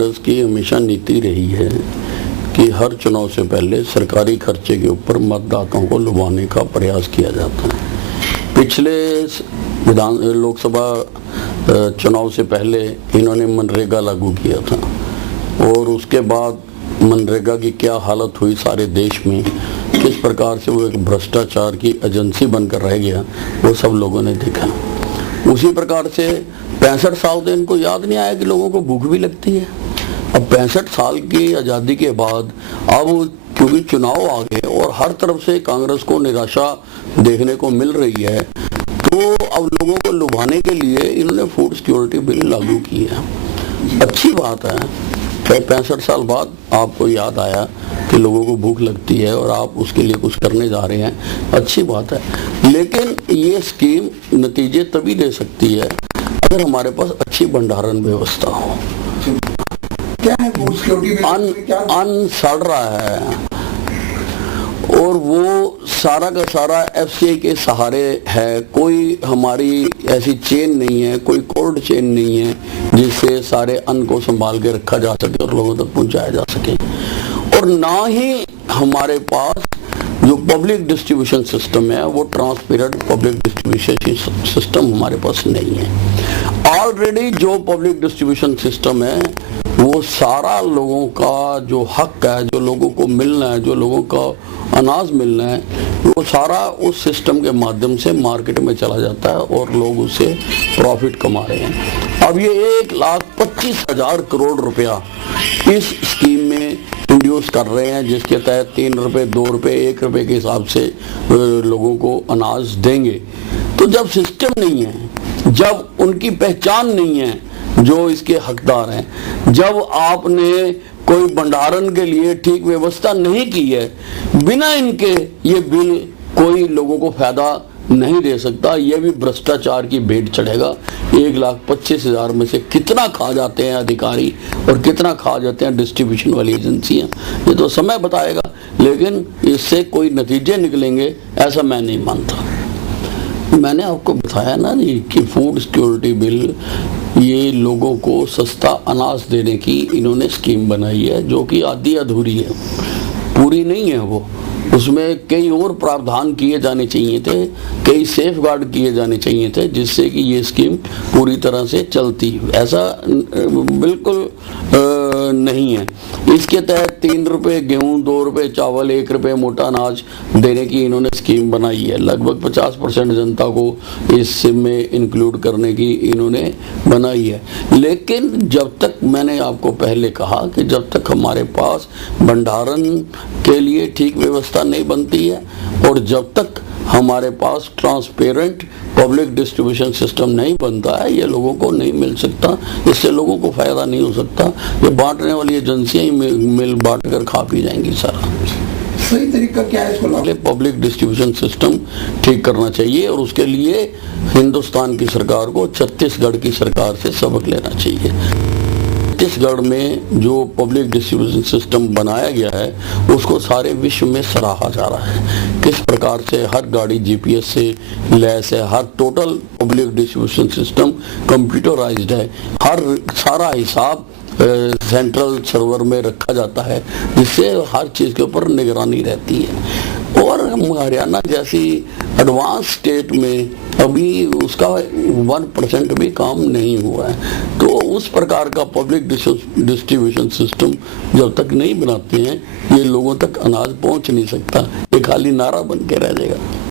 कांग्रेस की हमेशा नीति रही है कि हर चुनाव से पहले सरकारी खर्चे के ऊपर मतदाताओं को लुभाने का प्रयास किया जाता है। पिछले लोकसभा चुनाव से पहले इन्होंने मनरेगा लागू किया था और उसके बाद मनरेगा की क्या हालत हुई सारे देश में, किस प्रकार से वो एक भ्रष्टाचार की एजेंसी बनकर रह गया, वो सब लोगों ने देखा। उसी प्रकार से 65 साल से इनको याद नहीं आया कि लोगों को भूख भी लगती है। अब 65 साल की आज़ादी के बाद अब क्योंकि चुनाव आ गए और हर तरफ से कांग्रेस को निराशा देखने को मिल रही है, तो अब लोगों को लुभाने के लिए इन्होंने फूड सिक्योरिटी बिल लागू की है। अच्छी बात है, 65 साल बाद आपको याद आया कि लोगों को भूख लगती है और आप उसके लिए कुछ करने जा रहे हैं, अच्छी बात है। लेकिन ये स्कीम नतीजे तभी दे सकती है अगर हमारे पास अच्छी भंडारण व्यवस्था हो। क्या है फूड सिक्योरिटी? अन्न सड़ रहा है और वो सारा का सारा एफसीआई के सहारे है। कोई हमारी ऐसी चेन नहीं है, कोई कोल्ड चेन नहीं है जिससे सारे अन्न को संभाल के रखा जा सके और लोगों तक पहुंचाया जा सके। और ना ही हमारे पास जो पब्लिक डिस्ट्रीब्यूशन सिस्टम है वो ट्रांसपेरेंट पब्लिक डिस्ट्रीब्यूशन सिस्टम हमारे पास नहीं है। ऑलरेडी जो पब्लिक डिस्ट्रीब्यूशन सिस्टम है वो सारा लोगों का जो हक है, जो लोगों को मिलना है, जो लोगों का अनाज मिलना है, वो सारा उस सिस्टम के माध्यम से मार्केट में चला जाता है और लोग उससे प्रॉफिट कमा रहे हैं। अब ये 1,25,000 करोड़ रुपया इस स्कीम में इंड्यूस कर रहे हैं, जिसके तहत 3 रुपए, 2 रुपए, 1 रुपए के हिसाब से लोगों को अनाज देंगे। तो जब सिस्टम नहीं है, जब उनकी पहचान नहीं है जो इसके हकदार हैं, जब आपने कोई भंडारण के लिए ठीक व्यवस्था नहीं की है, बिना इनके ये बिल कोई लोगों को फायदा नहीं दे सकता। ये भी भ्रष्टाचार की भेंट चढ़ेगा। 1,25,000 में से कितना खा जाते हैं अधिकारी और कितना खा जाते हैं डिस्ट्रीब्यूशन वाली एजेंसियां, ये तो समय बताएगा। लेकिन इससे कोई नतीजे निकलेंगे ऐसा मैं नहीं मानता। मैंने आपको बताया ना जी कि फूड सिक्योरिटी बिल ये लोगों को सस्ता अनाज देने की इन्होंने स्कीम बनाई है, जो कि आधी अधूरी है, पूरी नहीं है वो। उसमें कई और प्रावधान किए जाने चाहिए थे, कई सेफ गार्ड किए जाने चाहिए थे, जिससे कि ये स्कीम पूरी तरह से चलती। ऐसा बिल्कुल नहीं है। इसके तहत 3 रुपए गेहूं, 2 रुपए चावल, 1 रुपए मोटा अनाज देने की इन्होंने स्कीम बनाई है। लगभग 50% जनता को इस में इंक्लूड करने की इन्होंने बनाई है। लेकिन जब तक, मैंने आपको पहले कहा कि जब तक हमारे पास भंडारण के लिए ठीक व्यवस्था नहीं बनती है और जब तक हमारे पास ट्रांसपेरेंट पब्लिक डिस्ट्रीब्यूशन सिस्टम नहीं बनता है, ये लोगों को नहीं मिल सकता, इससे लोगों को फायदा नहीं हो सकता। ये बांटने वाली एजेंसियां ही मिल बांट कर खा पी जाएंगी सारा। सही तरीका क्या है इसको? पब्लिक डिस्ट्रीब्यूशन सिस्टम ठीक करना चाहिए और उसके लिए हिंदुस्तान की सरकार को छत्तीसगढ़ की सरकार से सबक लेना चाहिए। छत्तीसगढ़ में जो पब्लिक डिस्ट्रीब्यूशन सिस्टम बनाया गया है उसको सारे विश्व में सराहा जा रहा है। किस प्रकार से हर गाड़ी जीपीएस से लैस है, हर total public distribution system computerised है, हर सारा हिसाब सेंट्रल सर्वर में रखा जाता है, जिससे हर चीज़ के ऊपर निगरानी रहती है। और हरियाणा जैसी एडवांस स्टेट में अभी उसका 1% भी काम नहीं हुआ है। तो उस प्रकार का पब्लिक डिस्ट्रीब्यूशन सिस्टम जब तक नहीं बनाते हैं, ये लोगों तक अनाज पहुंच नहीं सकता, ये खाली नारा बन के रह जाएगा।